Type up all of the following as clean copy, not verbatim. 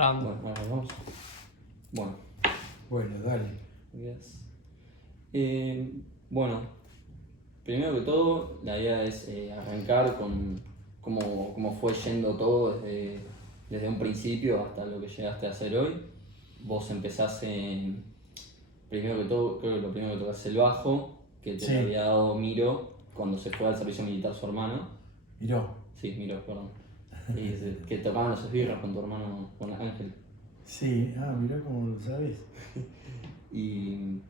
Grabando. Bueno, vamos. Bueno, Bueno, dale. yes. Bueno, primero que todo, la idea es arrancar con cómo fue yendo todo desde un principio hasta lo que llegaste a hacer hoy. Vos empezás primero que todo, creo que lo primero que tocas es el bajo, que te Sí. lo había dado Miro cuando se fue al servicio militar su hermano. Miró. Sí, Miro, perdón. Que tocaban los esbirros con tu hermano, con Ángel. Sí, mirá cómo lo sabés. Y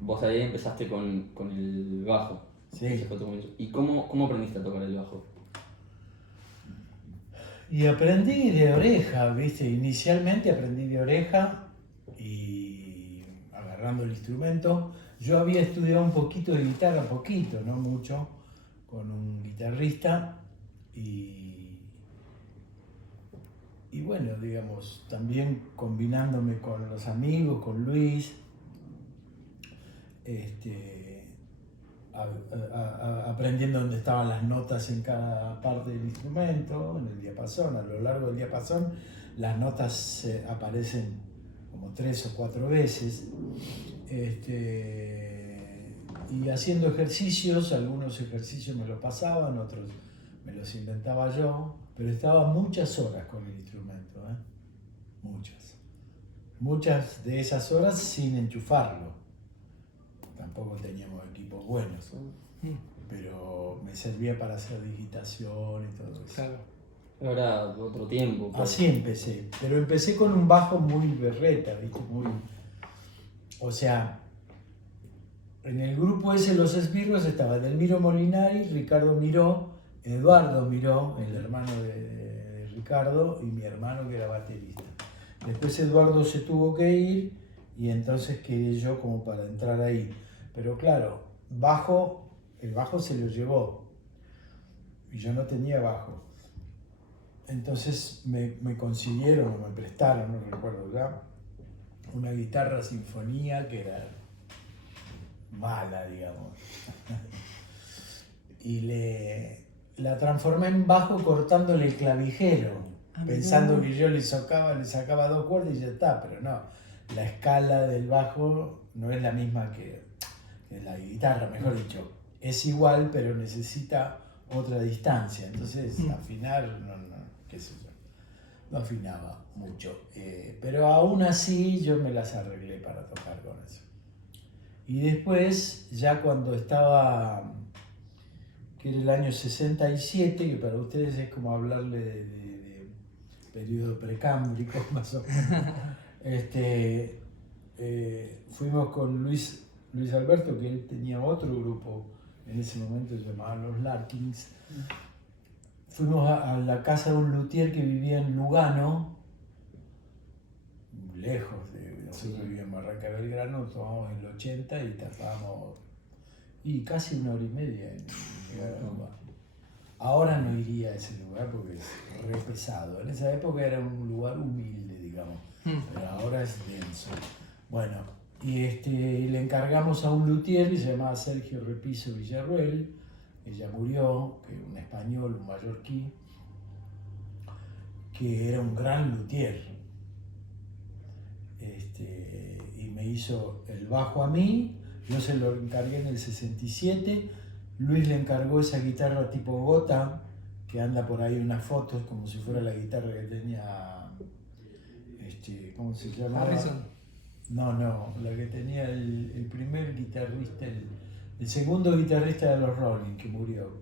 vos ahí empezaste con el bajo. Sí. Ese fue tu comienzo. ¿Y cómo aprendiste a tocar el bajo? Y aprendí de oreja, ¿viste? Inicialmente aprendí de oreja y agarrando el instrumento. Yo había estudiado un poquito de guitarra, poquito, no mucho, con un guitarrista y bueno, digamos, también combinándome con los amigos, con Luis, aprendiendo dónde estaban las notas en cada parte del instrumento, en el diapasón. A lo largo del diapasón las notas aparecen como 3 o 4 veces. Y haciendo ejercicios, algunos ejercicios me los pasaban, otros me los inventaba yo, pero estaba muchas horas con el instrumento, muchas de esas horas sin enchufarlo. Tampoco teníamos equipos buenos, pero me servía para hacer digitación y todo eso. Claro. Ahora otro tiempo. Así empecé, pero empecé con un bajo muy berreta, ¿viste? O sea, en el grupo ese, los esbirros, estaba Edelmiro Molinari, Ricardo Miró, Eduardo Miró, el hermano de Ricardo, y mi hermano que era baterista. Después Eduardo se tuvo que ir y entonces quedé yo como para entrar ahí. Pero claro, el bajo se lo llevó y yo no tenía bajo. Entonces me consiguieron o me prestaron, no recuerdo ya, una guitarra sinfonía que era mala, digamos. Y la transformé en bajo cortándole el clavijero, pensando que yo le sacaba 2 cuerdas y ya está, pero no. La escala del bajo no es la misma que la guitarra, mejor dicho. Es igual, pero necesita otra distancia. Entonces, afinar, qué sé yo, no afinaba mucho. Pero aún así yo me las arreglé para tocar con eso. Y después, ya cuando estaba, que era el año 67, que para ustedes es como hablarle de periodo precámbrico, más o menos, fuimos con Luis Alberto, que él tenía otro grupo en ese momento, se llamaba Los Larkins. Fuimos a la casa de un luthier que vivía en Lugano, lejos nosotros vivíamos en Barranca Belgrano, tomamos el 80 y tardábamos casi 1 hora y media en llegar al lugar. Ahora no iría a ese lugar porque es re pesado. En esa época era un lugar humilde, digamos, pero ahora es denso. Bueno, y le encargamos a un luthier que se llamaba Sergio Repiso Villarruel. Ella murió, que un español, un mallorquí, que era un gran luthier. Y me hizo el bajo a mí, yo se lo encargué en el 67, Luis le encargó esa guitarra tipo gota, que anda por ahí unas fotos como si fuera la guitarra que tenía, ¿cómo se llama? Harrison. No, la que tenía el primer guitarrista, el segundo guitarrista de los Rolling, que murió.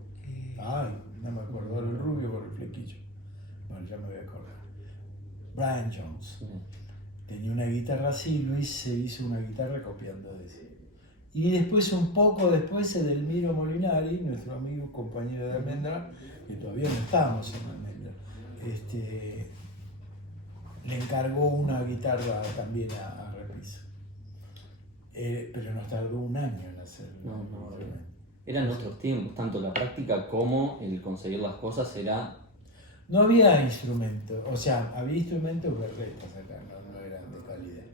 Ay, no me acuerdo, el rubio con el flequillo. Bueno, ya me voy a acordar. Brian Jones. Tenía una guitarra así, Luis se hizo una guitarra copiando de ese. Y después, un poco después, Edelmiro Molinari, nuestro amigo, compañero de Almendra, que todavía no estábamos en Almendra, le encargó una guitarra también a Repiso. Pero nos tardó 1 año en hacerlo. No, eran otros tiempos, tanto la práctica como el conseguir las cosas era... No había instrumentos, o sea, había instrumentos berretas acá, no eran de calidad.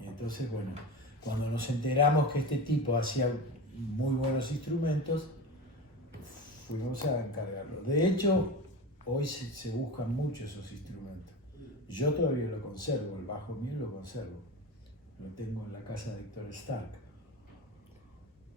Y entonces, bueno, cuando nos enteramos que este tipo hacía muy buenos instrumentos, fuimos a encargarlo. De hecho, hoy se buscan mucho esos instrumentos. Yo todavía lo conservo, el bajo mío lo conservo. Lo tengo en la casa de Héctor Stark.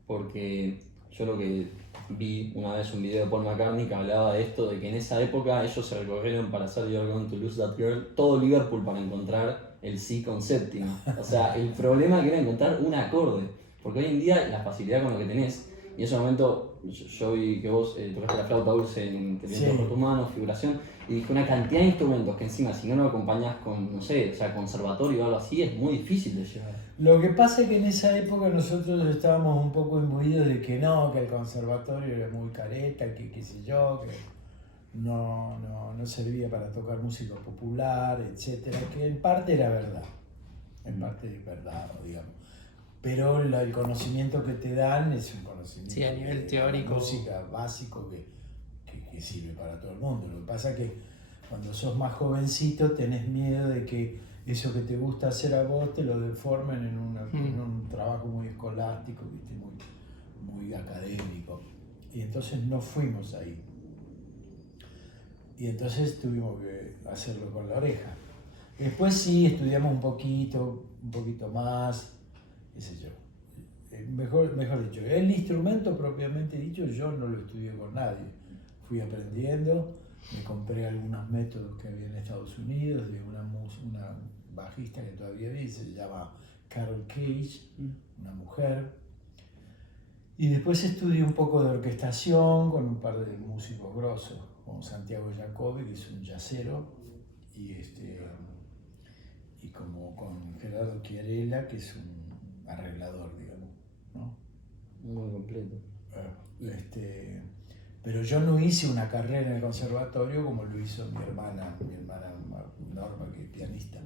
Porque yo lo que vi una vez un video de Paul McCartney que hablaba de esto, de que en esa época ellos se recorrieron para hacer You're Going to Lose That Girl, todo Liverpool para encontrar el sí con séptima. O sea, el problema que era encontrar un acorde. Porque hoy en día la facilidad con lo que tenés, y en ese momento yo vi que vos tocaste la flauta dulce en Te Viento por tus manos, figuración, y dije una cantidad de instrumentos que encima si no lo acompañás con, no sé, o sea, conservatorio o algo así, es muy difícil de llevar. Lo que pasa es que en esa época nosotros estábamos un poco imbuidos de que no, que el conservatorio era muy careta, que qué sé yo, que no servía para tocar música popular, etcétera, que en parte era verdad, en parte es verdad, digamos. Pero el conocimiento que te dan es un conocimiento a nivel teórico, música básico que sirve para todo el mundo. Lo que pasa es que cuando sos más jovencito tenés miedo de que eso que te gusta hacer a vos te lo deformen en un trabajo muy escolástico, ¿viste? Muy académico. Y entonces no fuimos ahí. Y entonces tuvimos que hacerlo con la oreja. Después sí, estudiamos un poquito más, qué sé yo. Mejor dicho, el instrumento propiamente dicho yo no lo estudié con nadie. Fui aprendiendo, me compré algunos métodos que había en Estados Unidos de una bajista que todavía vi, se llama Carol Cage, una mujer. Y después estudié un poco de orquestación con un par de músicos grosos, como Santiago Jacobi, que es un jazzero, y como con Gerardo Chiarella, que es un arreglador, digamos, ¿no? Muy completo. Pero yo no hice una carrera en el conservatorio como lo hizo mi hermana Norma, que es pianista.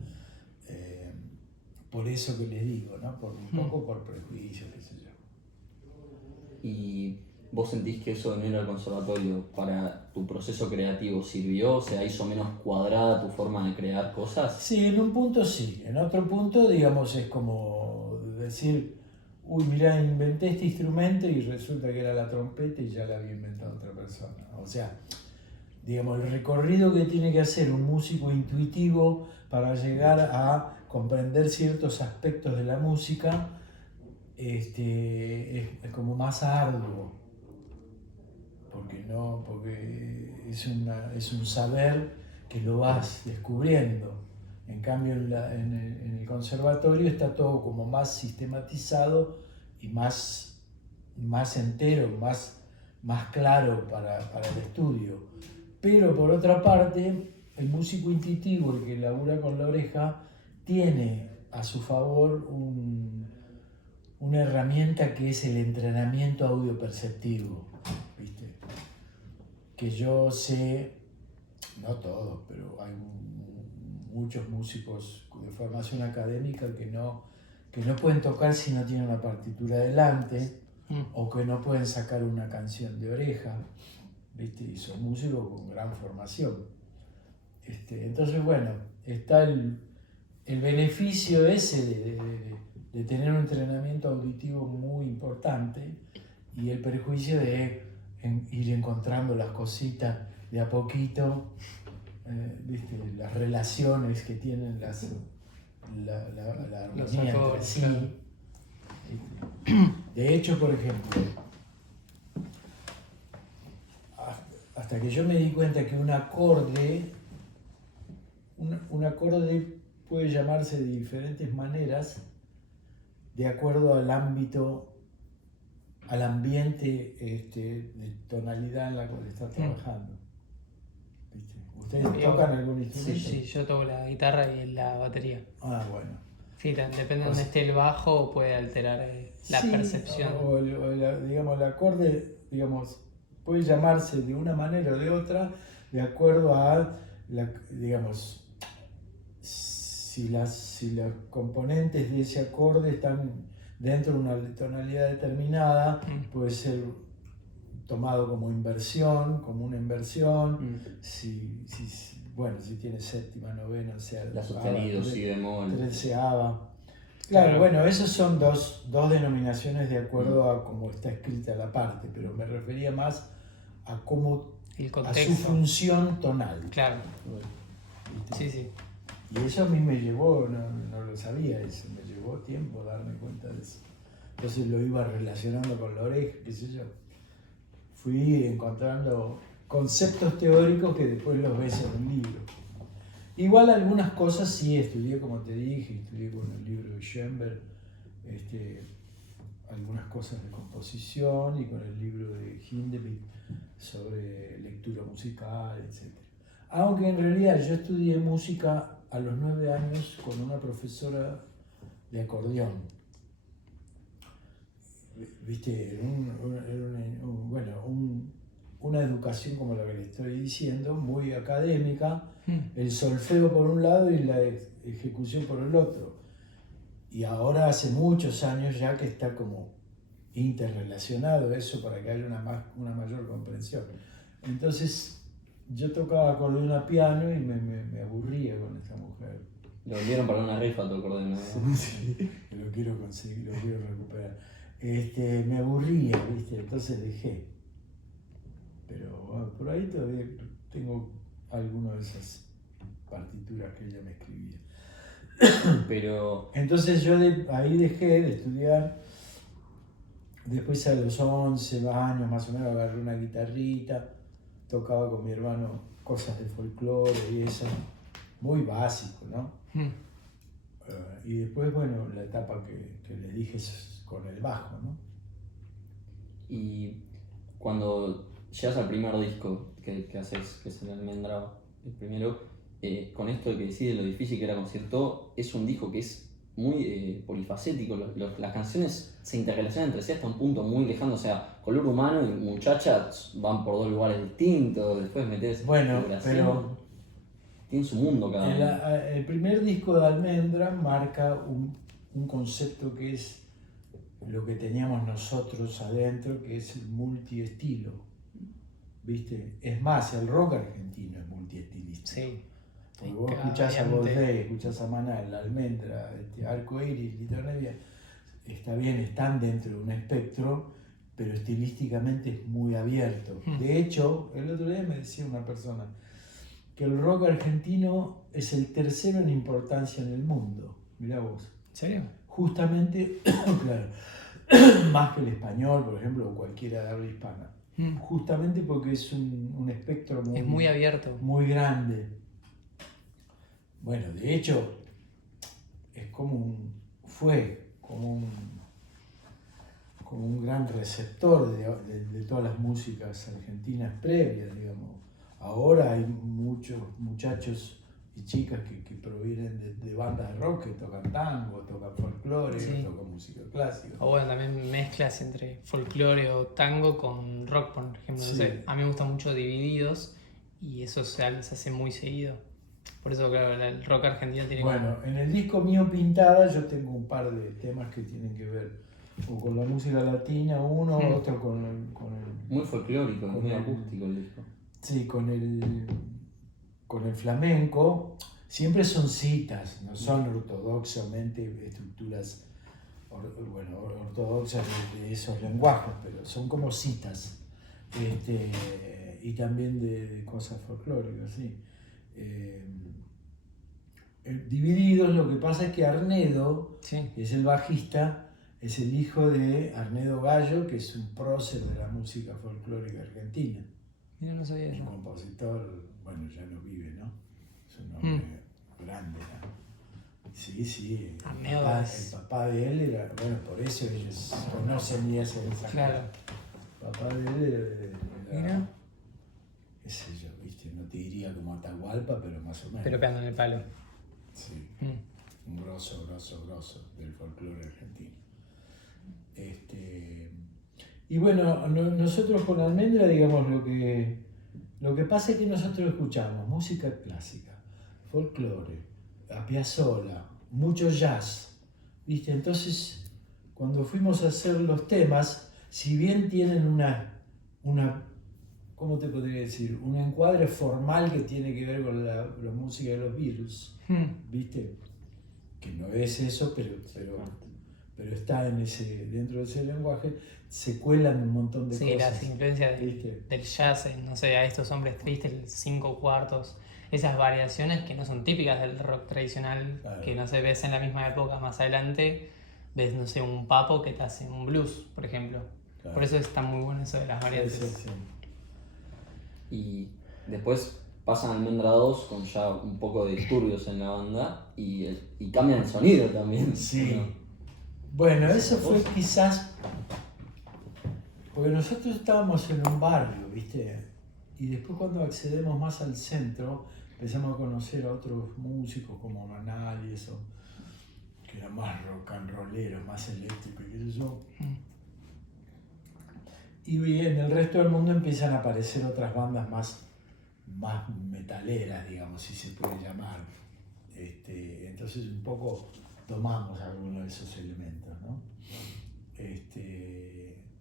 Por eso que les digo, ¿no? Un poco por prejuicio, qué sé yo. ¿Y vos sentís que eso de no ir al conservatorio para tu proceso creativo sirvió? O sea, ¿hizo menos cuadrada tu forma de crear cosas? Sí, en un punto sí. En otro punto, digamos, es como decir, uy, mirá, inventé este instrumento y resulta que era la trompeta y ya la había inventado otra persona. O sea, digamos, el recorrido que tiene que hacer un músico intuitivo para llegar a comprender ciertos aspectos de la música es como más arduo. Porque es un saber que lo vas descubriendo. En cambio, en el conservatorio está todo como más sistematizado y más entero, más claro para el estudio. Pero por otra parte, el músico intuitivo, el que labura con la oreja, tiene a su favor una herramienta que es el entrenamiento audioperceptivo, ¿viste? Que yo sé, no todos, pero hay muchos músicos de formación académica que no pueden tocar si no tienen una partitura delante, o que no pueden sacar una canción de oreja, ¿viste? Y son músicos con gran formación. Entonces, bueno, está el beneficio ese de tener un entrenamiento auditivo muy importante y el perjuicio de ir encontrando las cositas de a poquito, ¿viste? Las relaciones que tienen la armonía entre sí. De hecho, por ejemplo, hasta que yo me di cuenta que un acorde puede llamarse de diferentes maneras de acuerdo al ámbito, al ambiente de tonalidad en la cual está trabajando. ¿Viste? ¿Ustedes tocan algún instrumento? Sí, yo toco la guitarra y la batería. Ah, bueno. Sí, depende de dónde esté el bajo, puede alterar la percepción. Digamos, el acorde, digamos, puede llamarse de una manera o de otra de acuerdo a, digamos, si los componentes de ese acorde están dentro de una tonalidad determinada, puede ser tomado como inversión, como una inversión. Si tiene séptima, novena, o sea, La sostenido, si bemol. Treceava. Claro, bueno, esas son dos denominaciones de acuerdo a cómo está escrita la parte, pero me refería más a cómo El a su contexto. función tonal. Claro, ¿Viste? sí, sí. Y eso a mí me llevó, no lo sabía eso, me llevó tiempo darme cuenta de eso. Entonces lo iba relacionando con la oreja, qué sé yo. Fui encontrando conceptos teóricos que después los ves en un libro. Igual algunas cosas sí estudié, como te dije, estudié con el libro de Schoenberg, algunas cosas de composición y con el libro de Hindemith sobre lectura musical, etc. Aunque en realidad yo estudié música a los 9 años con una profesora de acordeón. Viste, una educación como la que le estoy diciendo, muy académica, el solfeo por un lado y la ejecución por el otro. Y ahora hace muchos años ya que está como interrelacionado eso para que haya una mayor comprensión. Entonces yo tocaba acordeón a piano y me aburría con esta mujer. Lo vendieron para una rifa tu acordeón, ¿no? Sí, lo quiero conseguir, lo quiero recuperar. Me aburría, ¿viste? Entonces dejé. Pero bueno, por ahí todavía tengo algunas de esas partituras que ella me escribía. Pero Entonces yo ahí dejé de estudiar. Después a los 11 años más o menos agarré una guitarrita, tocaba con mi hermano cosas de folclore y eso, muy básico, ¿no? Y después, bueno, la etapa que les dije es con el bajo, ¿no? y cuando llegas al primer disco que haces, que es el Almendra, el primero, con esto de que decís de lo difícil que era conseguir todo, es un disco que es muy polifacético, las canciones se interrelacionan entre sí hasta un punto muy lejano, o sea, Color Humano y Muchacha van por dos lugares distintos, después metes Bueno, vibración, pero tiene su mundo cada uno. el primer disco de Almendra marca un concepto que es lo que teníamos nosotros adentro, que es el multiestilo, ¿viste? Es más, el rock argentino es multiestilista. Sí. Porque vos escuchás a Goldé, escuchás a Manal, Almendra, Arcoiris, Little Nevia, está bien, están dentro de un espectro, pero estilísticamente es muy abierto. De hecho, el otro día me decía una persona que el rock argentino es el tercero en importancia en el mundo. Mirá vos. ¿En serio? Justamente, claro, más que el español, por ejemplo, o cualquiera de habla hispana. Justamente porque es un espectro es muy abierto. Muy grande. Bueno, de hecho, es fue como un gran receptor de todas las músicas argentinas previas, digamos. Ahora hay muchos muchachos y chicas que provienen de bandas de rock, que tocan tango, tocan folclore, Sí. tocan música clásica. O bueno, también mezclas entre folclore o tango con rock, por ejemplo. Sí. No sé, a mí me gusta mucho Divididos y eso se hace muy seguido. Por eso, claro, el rock argentino tiene Bueno, en el disco mío Pintada yo tengo un par de temas que tienen que ver o con la música latina, otro con el Muy folclórico, con muy el- acústico el disco. sí, con el flamenco. Siempre son citas, no son ortodoxamente estructuras ortodoxas de esos lenguajes, pero son como citas. Y también de cosas folclóricas, sí. Divididos, lo que pasa es que Arnedo, Sí. que es el bajista, es el hijo de Arnedo Gallo, que es un prócer de la música folclórica argentina. Mira, no sabía Un eso. compositor, bueno, ya no vive, ¿no? Es un hombre grande, ¿no? Sí, sí. Arnedo El es- papá de él era, bueno, por eso ellos conocen y hacen esa Claro. cosa. Papá de él era, Mira. qué sé yo, ¿viste? No te diría como Atahualpa, pero más o menos. Pero pegando en el palo. Sí. Un grosso del folclore argentino. Y bueno, nosotros con Almendra, digamos, lo que pasa es que nosotros escuchamos música clásica, folclore, a Piazzolla, mucho jazz, ¿viste? Entonces, cuando fuimos a hacer los temas, si bien tienen una ¿cómo te podría decir? Un encuadre formal que tiene que ver con la música de los Beatles, ¿viste? Que no es eso, pero pero está dentro de ese lenguaje, se cuelan un montón de Sí, cosas. las influencias ¿Viste? del jazz, no sé, a estos hombres tristes, el 5/4, esas variaciones que no son típicas del rock tradicional, Claro. que no sé, ves en la misma época más adelante, ves, no sé, un Papo que te hace un blues, por ejemplo. Claro. Por eso está muy bueno eso de las variantes. Sí. Y después pasan Almendra 2 con ya un poco de disturbios en la banda y cambian el sonido también. Sí. ¿no? Bueno, eso fue quizás porque nosotros estábamos en un barrio, ¿viste? Y después cuando accedemos más al centro, empezamos a conocer a otros músicos como Manal y eso, que eran más rock and rolleros, más eléctricos y qué sé yo. Y en el resto del mundo empiezan a aparecer otras bandas más metaleras, digamos, si se puede llamar. Entonces un poco tomamos algunos de esos elementos, ¿no?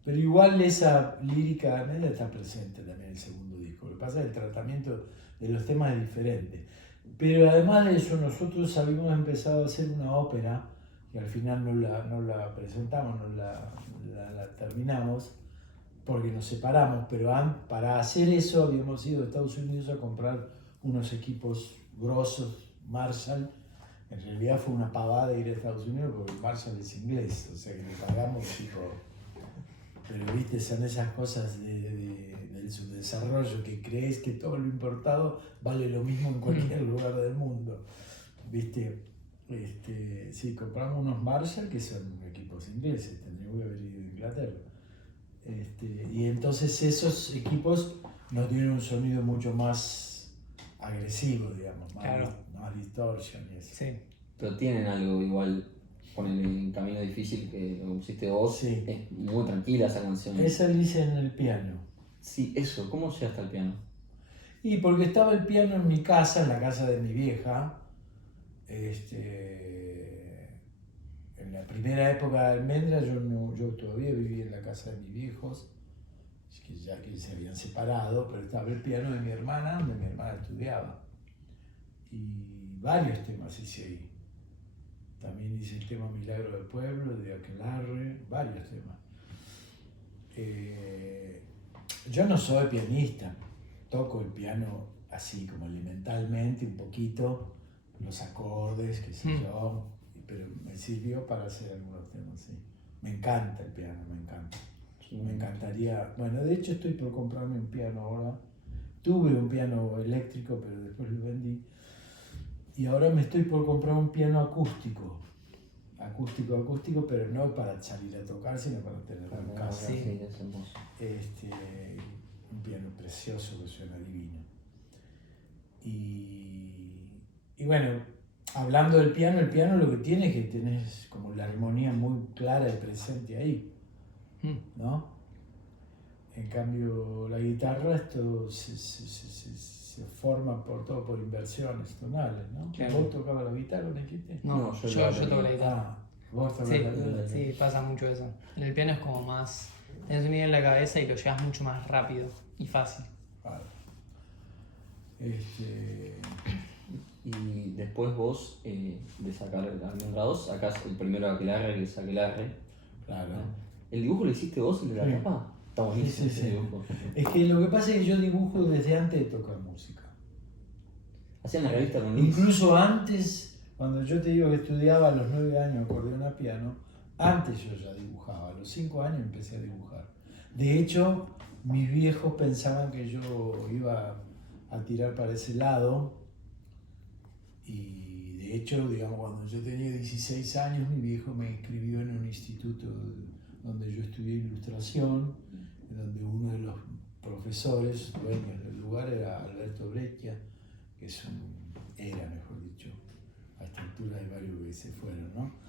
Pero igual esa lírica media está presente también en el segundo disco. Lo que pasa es que el tratamiento de los temas es diferente. Pero además de eso, nosotros habíamos empezado a hacer una ópera, que al final no la presentamos, no la terminamos, porque nos separamos, pero para hacer eso habíamos ido a Estados Unidos a comprar unos equipos grosos, Marshall. En realidad fue una pavada ir a Estados Unidos porque Marshall es inglés, o sea que le pagamos tipo... Pero viste, son esas cosas del subdesarrollo que crees que todo lo importado vale lo mismo en cualquier lugar del mundo. Viste, sí, compramos unos Marshall que son equipos ingleses, tendríamos que haber ido a Inglaterra. Y entonces esos equipos nos dieron un sonido mucho más agresivo, digamos, más distortion y eso. Sí. Pero tienen algo igual, ponen en Camino Difícil, que lo pusiste vos, Sí. es muy tranquila esa canción. Esa la hice en el piano. Sí, eso, ¿cómo llegaste al piano? Y porque estaba el piano en mi casa, en la casa de mi vieja, en la primera época de Almendra yo todavía vivía en la casa de mis viejos, que se habían separado, pero estaba el piano de mi hermana, donde mi hermana estudiaba. Y varios temas hice ahí. También hice el tema Milagro del Pueblo, de Aquelarre, varios temas. Yo no soy pianista, toco el piano así como elementalmente, un poquito, los acordes, qué sé yo, pero me sirvió para hacer algunos temas, sí. Me encanta el piano, me encanta. Me encantaría, bueno, de hecho estoy por comprarme un piano ahora. Tuve un piano eléctrico, pero después lo vendí. Y ahora me estoy por comprar un piano acústico, pero no para salir a tocar, sino para tenerlo en casa. Sí, es hermoso. Un piano precioso que suena divino. Y bueno, hablando del piano, el piano lo que tiene es que tenés como la armonía muy clara y presente ahí, ¿no? En cambio, la guitarra esto se forma por inversiones tonales, ¿no? Claro. ¿Vos tocabas la guitarra, me dijiste? No, yo toco la guitarra. Ah, vos tocás Sí, la guitarra. sí, pasa mucho eso. En el piano es como más... Tienes un nivel en la cabeza y lo llevas mucho más rápido y fácil. Vale. Y después vos, de sacar Almendra 2, sacás el primero de Aquelarre, que es Aquelarre. Claro. ¿El dibujo lo hiciste vos, el de la Sí. tapa? Está buenísimo Sí. ese dibujo. Es que lo que pasa es que yo dibujo desde antes de tocar música. Hacían la revista con Luis. Incluso antes, cuando yo te digo que estudiaba a los 9 años acordeón a piano, antes yo ya dibujaba, a los 5 años empecé a dibujar. De hecho, mis viejos pensaban que yo iba a tirar para ese lado y de hecho, digamos, cuando yo tenía 16 años, mi viejo me inscribió en un instituto donde yo estudié ilustración, donde uno de los profesores, dueños del lugar, era Alberto Breccia, que era, mejor dicho, a esta altura hay varios que se fueron, ¿no?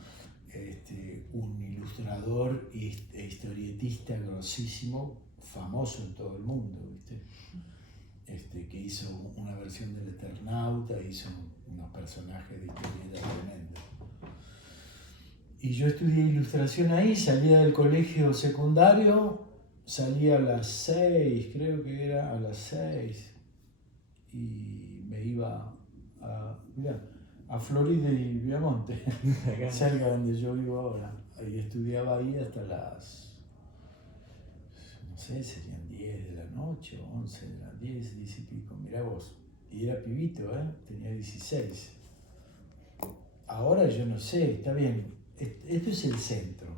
Un ilustrador e historietista grosísimo, famoso en todo el mundo, ¿viste? Que hizo una versión del Eternauta, hizo unos personajes de historieta tremendos. Y yo estudié ilustración ahí, salía del colegio secundario, salía a las 6, creo que era a las 6, y me iba a Florida y Viamonte, cerca donde yo vivo ahora. Ahí estudiaba ahí hasta las, no sé, serían 10 de la noche, 11 de las 10 y pico, mirá vos. Y era pibito, tenía 16. Ahora yo no sé, está bien, esto es el centro.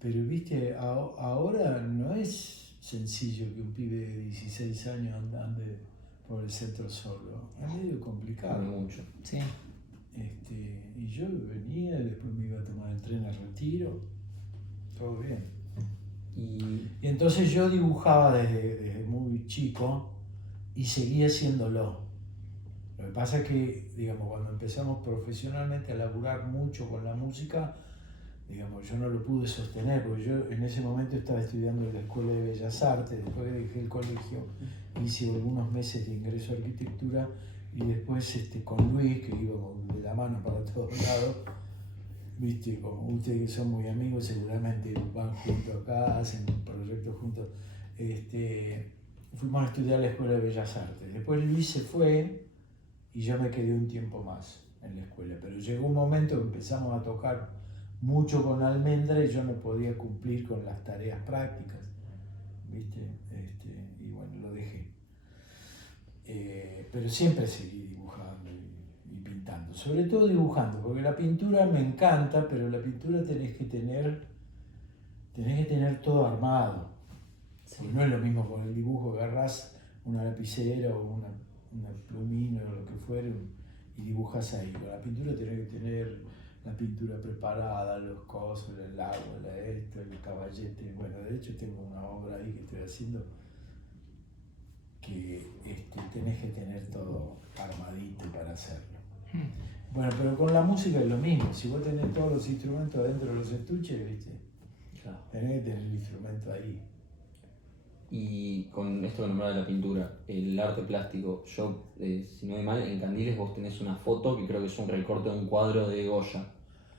Pero viste, ahora no es sencillo que un pibe de 16 años ande por el centro solo. Es medio complicado. Mucho. Sí. Y yo venía, después me iba a tomar el tren al Retiro, todo bien. Y entonces yo dibujaba desde muy chico y seguía haciéndolo. Lo que pasa es que, digamos, cuando empezamos profesionalmente a laburar mucho con la música, digamos, yo no lo pude sostener, porque yo en ese momento estaba estudiando en la Escuela de Bellas Artes, después que dejé el colegio, hice algunos meses de ingreso a arquitectura y después con Luis, que íbamos de la mano para todos lados, viste, como ustedes que son muy amigos, seguramente van juntos acá, hacen proyectos juntos, fuimos a estudiar a la Escuela de Bellas Artes. Después Luis se fue y yo me quedé un tiempo más en la escuela, pero llegó un momento que empezamos a tocar mucho con Almendra y yo no podía cumplir con las tareas prácticas, ¿viste? Y bueno, lo dejé. Pero siempre seguí dibujando y pintando, sobre todo dibujando, porque la pintura me encanta, pero la pintura tenés que tener todo armado. Porque no es lo mismo con el dibujo, agarrás una lapicera o una plumina o lo que fuere y dibujas ahí. Con la pintura tenés que tener la pintura preparada, los cosos, el agua, el caballete. Bueno, de hecho tengo una obra ahí que estoy haciendo que tenés que tener todo armadito para hacerlo. Bueno, pero con la música es lo mismo. Si vos tenés todos los instrumentos adentro de los estuches, ¿viste? Claro. Tenés que tener el instrumento ahí. Y con esto que nombraba de la pintura, el arte plástico, yo, si no me mal, en Candiles vos tenés una foto que creo que es un recorte de un cuadro de Goya.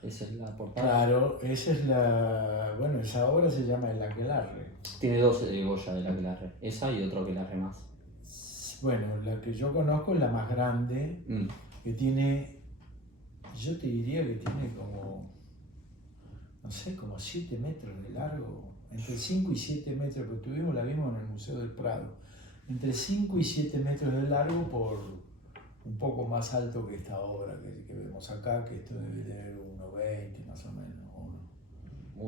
¿Esa es la portada? Claro, esa es la... Bueno, esa obra se llama El Aquelarre. Tiene dos de Goya del Aquelarre, esa y otro Aquelarre más. Bueno, la que yo conozco es la más grande, que tiene, yo te diría que tiene como, no sé, como 7 metros de largo, entre 5 y 7 metros, porque la vimos en el Museo del Prado, entre 5 y 7 metros de largo por un poco más alto que esta obra que vemos acá, que esto debe tener 1,20 más o menos.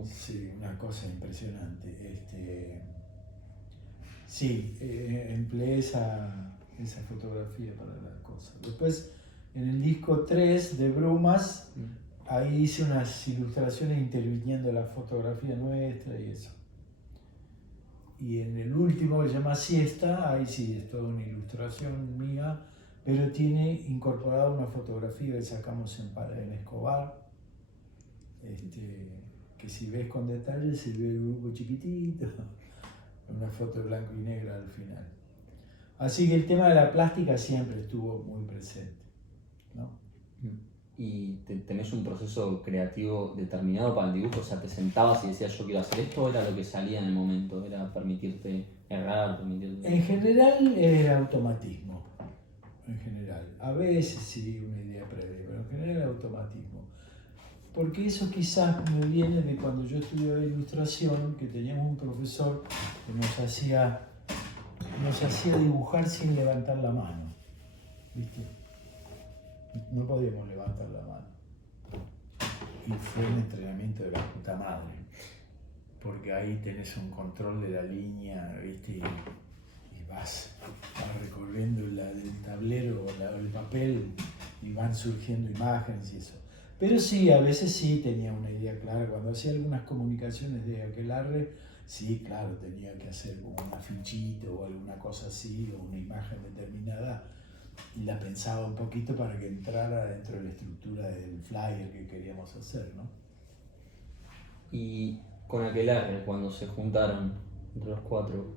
Sí, una cosa impresionante. Sí, empleé esa fotografía para la cosa. Después, en el disco 3 de Brumas, ahí hice unas ilustraciones interviniendo la fotografía nuestra y eso. Y en el último, que se llama Siesta, ahí sí es toda una ilustración mía, pero tiene incorporada una fotografía que sacamos en Escobar, que si ves con detalle se ve el grupo chiquitito, una foto de blanco y negro al final. Así que el tema de la plástica siempre estuvo muy presente, ¿no? ¿Y tenés un proceso creativo determinado para el dibujo? O sea, ¿te sentabas y decías yo quiero hacer esto o era lo que salía en el momento? ¿Era permitirte errar? En general era automatismo, en general. A veces sí una idea previa, pero en general era automatismo. Porque eso quizás me viene de cuando yo estudiaba ilustración, que teníamos un profesor que nos hacía dibujar sin levantar la mano, ¿viste? No podíamos levantar la mano. Y fue un entrenamiento de la puta madre, porque ahí tenés un control de la línea, ¿viste? Y vas recorriendo el tablero o el papel y van surgiendo imágenes y eso. Pero sí, a veces sí tenía una idea clara. Cuando hacía algunas comunicaciones de Aquelarre, sí, claro, tenía que hacer como un afichito o alguna cosa así, o una imagen determinada, y la pensaba un poquito para que entrara dentro de la estructura del flyer que queríamos hacer, ¿no? Y con Aquelarre, cuando se juntaron entre los cuatro,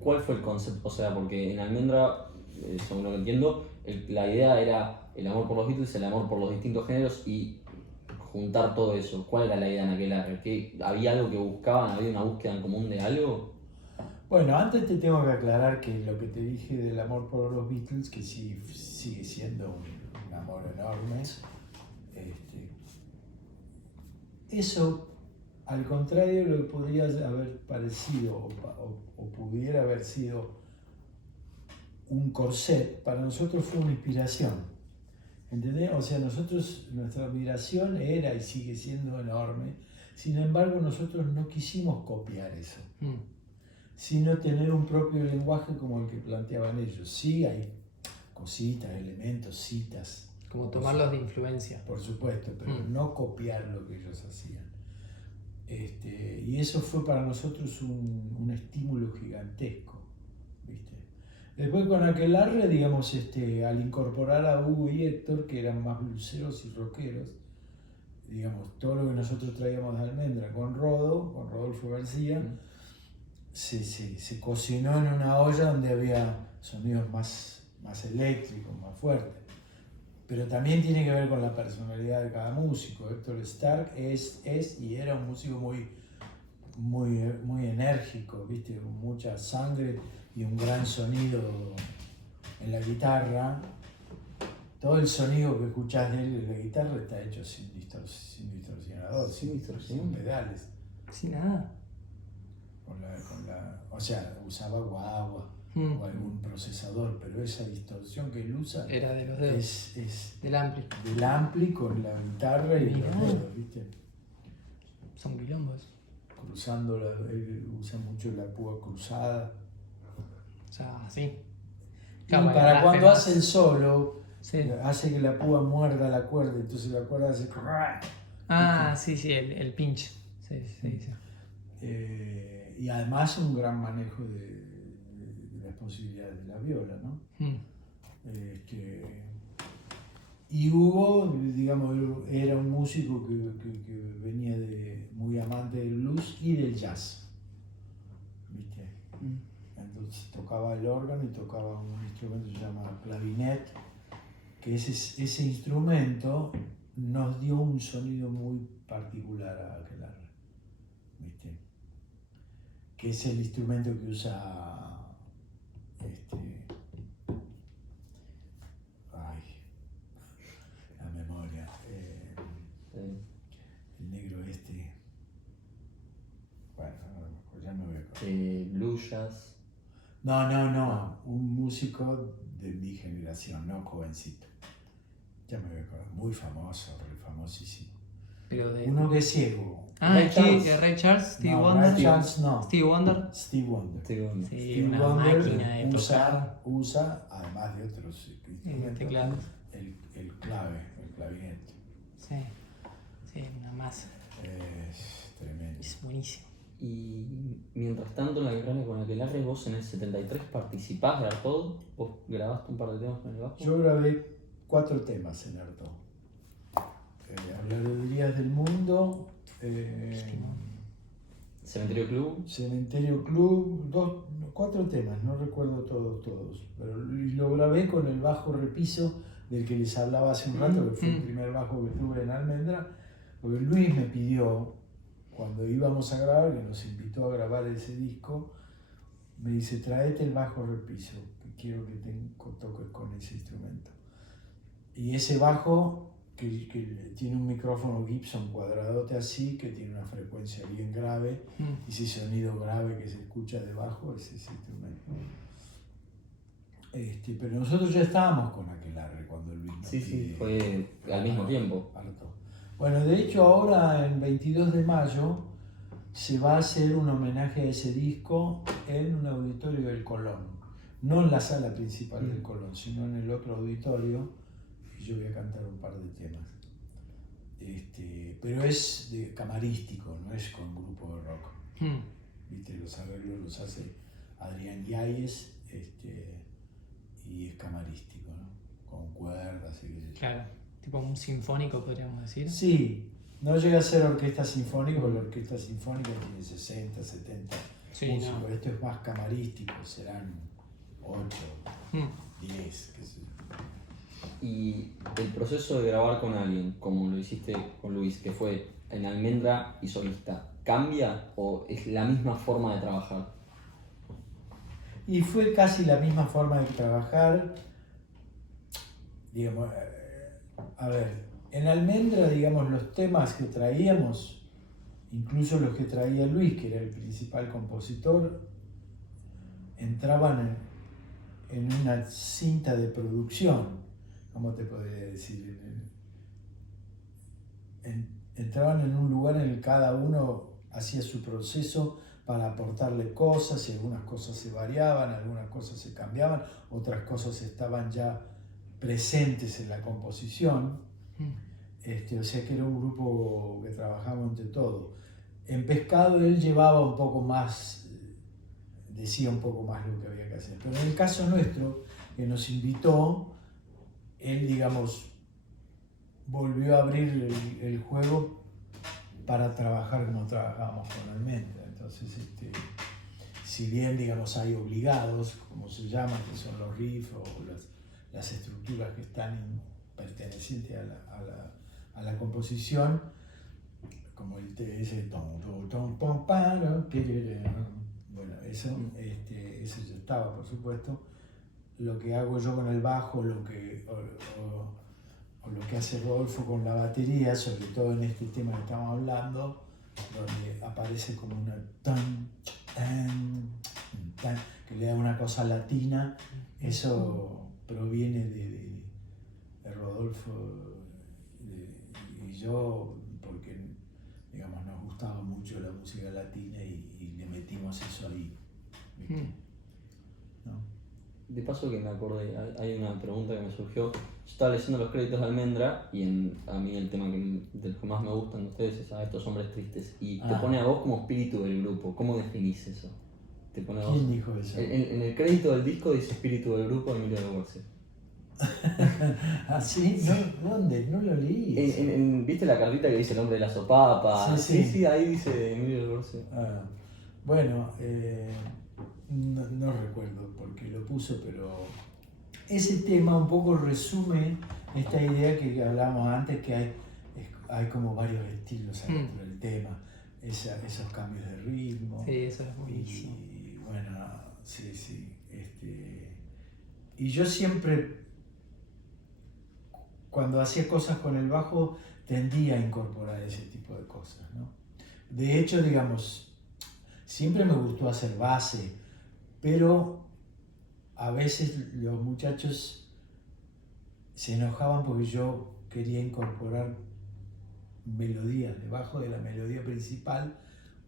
¿cuál fue el concepto? O sea, porque en Almendra, según lo que entiendo, la idea era el amor por los Beatles, el amor por los distintos géneros y juntar todo eso. ¿Cuál era la idea en Aquelarre? ¿Había algo que buscaban? ¿Había una búsqueda en común de algo? Bueno, antes te tengo que aclarar que lo que te dije del amor por los Beatles, que sí, sigue siendo un amor enorme. Eso, al contrario de lo que podría haber parecido o pudiera haber sido un corset, para nosotros fue una inspiración. ¿Entendés? O sea, nuestra admiración era y sigue siendo enorme. Sin embargo, nosotros no quisimos copiar eso, sino tener un propio lenguaje como el que planteaban ellos. Sí, hay cositas, elementos, citas. Como tomarlos de influencia. Por supuesto, pero no copiar lo que ellos hacían. Y eso fue para nosotros un estímulo gigantesco, ¿viste? Después con Aquelarre, digamos, al incorporar a Hugo y Héctor, que eran más bluseros y rockeros, digamos, todo lo que nosotros traíamos de Almendra con Rodolfo García, se cocinó en una olla donde había sonidos más eléctricos, más fuertes. Pero también tiene que ver con la personalidad de cada músico. Héctor Stark es y era un músico muy enérgico, ¿viste? Con mucha sangre y un gran sonido en la guitarra. Todo el sonido que escuchás de él en la guitarra está hecho sin distorsionador, sin pedales. Sin nada. O sea, usaba guagua o algún procesador, pero esa distorsión que él usa era de los dedos. Es del ampli. Del ampli con la guitarra y los dedos, ¿viste? Son quilombos. Cruzando, él usa mucho la púa cruzada. O sea, sí. Y para cuando hace el solo, hace que la púa muerda la cuerda, entonces la cuerda hace... sí, el pinch. Sí. Y además un gran manejo de las posibilidades de la viola, ¿no? Y Hugo, digamos, era un músico que venía muy amante del blues y del jazz, ¿viste? Entonces tocaba el órgano y tocaba un instrumento que se llama clavinet, que ese instrumento nos dio un sonido muy particular a Aquelarre, ¿viste? Que es el instrumento que usa la memoria, el negro bueno, ya me voy a acordar. Blue Jazz. No, un músico de mi generación, no jovencito. Ya me voy a acordar, muy famoso, famosísimo. Uno que es ciego. Ray Charles, Steve Wonder. Ray Charles no. Steve Wonder. Steve Wonder. Sí, Steve una Wonder máquina de tocar. usa, además de otros instrumentos, el clavinet. Sí, una masa. Es tremendo. Es buenísimo. Y mientras tanto en la guerra con Aquelarre, vos en el 73 participás de Artaud, vos grabaste un par de temas con el bajo. Yo grabé 4 temas en Artaud. Habladurías del Mundo, Cementerio Club, 4 temas, no recuerdo todos, pero lo grabé con el bajo repiso del que les hablaba hace un rato, que fue el primer bajo que tuve en Almendra, porque Luis me pidió, cuando íbamos a grabar, que nos invitó a grabar ese disco, me dice, traete el bajo repiso, que quiero que toques con ese instrumento. Y ese bajo, que tiene un micrófono Gibson cuadradote así, que tiene una frecuencia bien grave, y ese sonido grave que se escucha debajo es ese instrumento. Pero nosotros ya estábamos con Aquelarre cuando Luis nos Sí, fue al mismo tiempo. Bueno, de hecho ahora, el 22 de mayo, se va a hacer un homenaje a ese disco en un auditorio del Colón. No en la sala principal del Colón, sino en el otro auditorio. Y yo voy a cantar un par de temas. Pero es camarístico, no es con grupo de rock. ¿Viste? Los arreglos los hace Adrián Yáñez, y es camarístico, ¿no? Con cuerdas y... Claro, tipo un sinfónico podríamos decir. Sí, no llega a ser orquesta sinfónica, porque la orquesta sinfónica tiene 60, 70 músicos. No. Esto es más camarístico, serán 8, 10, qué sé yo. Y el proceso de grabar con alguien, como lo hiciste con Luis, que fue en Almendra y solista, ¿cambia o es la misma forma de trabajar? Y fue casi la misma forma de trabajar. Digamos, A ver, en Almendra, digamos, los temas que traíamos, incluso los que traía Luis, que era el principal compositor, entraban en una cinta de producción, ¿cómo te podría decir? Entraban en un lugar en el que cada uno hacía su proceso para aportarle cosas, y algunas cosas se variaban, algunas cosas se cambiaban, otras cosas estaban ya presentes en la composición. O sea que era un grupo que trabajaba entre todos. En Pescado él llevaba un poco más, decía un poco más lo que había que hacer. Pero en el caso nuestro, que nos invitó, él, digamos, volvió a abrir el juego para trabajar como trabajábamos con Almendra. Entonces, si bien, digamos, hay obligados, como se llaman, que son los riffs o las estructuras que están pertenecientes a la composición, como el ese bueno, eso ya estaba, por supuesto. Lo que hago yo con el bajo, o lo que hace Rodolfo con la batería, sobre todo en este tema que estamos hablando, donde aparece como una tan, que le da una cosa latina, eso proviene de Rodolfo y yo, porque, digamos, nos gustaba mucho la música latina y le metimos eso ahí. ¿No? De paso que me acordé, hay una pregunta que me surgió. Yo estaba leyendo los créditos de Almendra y a mí el tema de los que más me gustan de ustedes es a estos hombres tristes. Y te pone a vos como espíritu del grupo. ¿Cómo definís eso? Te pone a vos. ¿Quién dijo eso? En el crédito del disco dice espíritu del grupo de Emilio de Borges. ¿Ah, sí? No, ¿dónde? No lo leí. ¿Viste la cartita que dice el nombre de la sopapa? Sí, ahí dice Emilio de Borges. Bueno, no recuerdo por qué lo puso, pero ese tema un poco resume esta idea que hablábamos antes, que hay como varios estilos dentro del tema, esos cambios de ritmo. Sí, eso es buenísimo. Y bueno, sí. Y yo siempre, cuando hacía cosas con el bajo, tendía a incorporar ese tipo de cosas, ¿no? De hecho, digamos, siempre me gustó hacer base, pero a veces los muchachos se enojaban porque yo quería incorporar melodías, debajo de la melodía principal,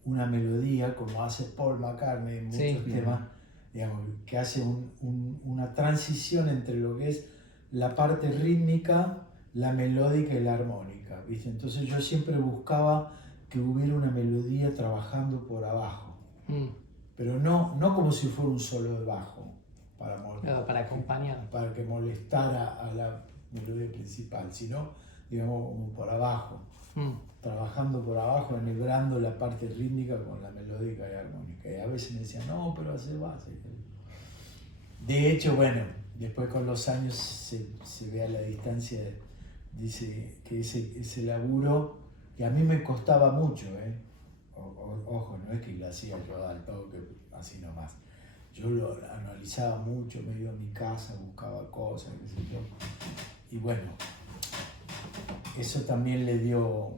una melodía como hace Paul McCartney en muchos temas, digamos, que hace una transición entre lo que es la parte rítmica, la melódica y la armónica, ¿viste? Entonces yo siempre buscaba que hubiera una melodía trabajando por abajo, pero no como si fuera un solo de bajo, para acompañar, para que molestara a la melodía principal, sino, digamos, como por abajo, trabajando por abajo, enhebrando la parte rítmica con la melódica y armónica. Y a veces me decían, no, pero hace base. De hecho, bueno, después con los años se ve a la distancia, dice que ese laburo, que a mí me costaba mucho, ojo, no es que lo hacía yo al toque, así nomás. Yo lo analizaba mucho, me iba a mi casa, buscaba cosas, qué sé yo. Y bueno, eso también le dio,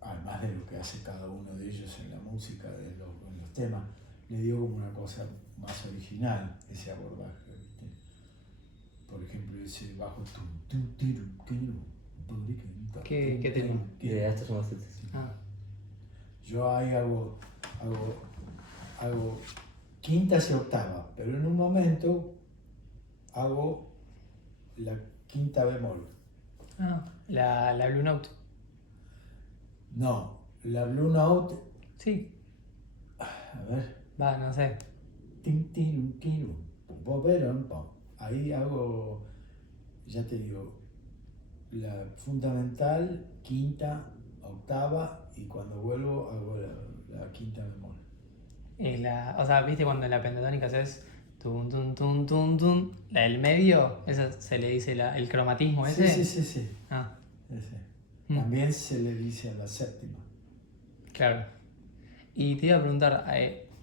además de lo que hace cada uno de ellos en la música, en los temas, le dio como una cosa más original, ese abordaje, ¿viste? Por ejemplo, ese bajo... ¿Qué tema? Estos son los tristes. Yo ahí hago quintas y octava, pero en un momento hago la quinta bemol. La Blue Note. No, la Blue Note. Sí. A ver. No sé. Ahí hago, ya te digo, la fundamental, quinta, octava, y cuando vuelvo hago la quinta bemol. O sea, ¿viste cuando en la pentatónica haces tun, tun, tun, tun, tun? La del medio, esa se le dice el cromatismo ese. Sí. Ese. También se le dice a la séptima. Claro. Y te iba a preguntar,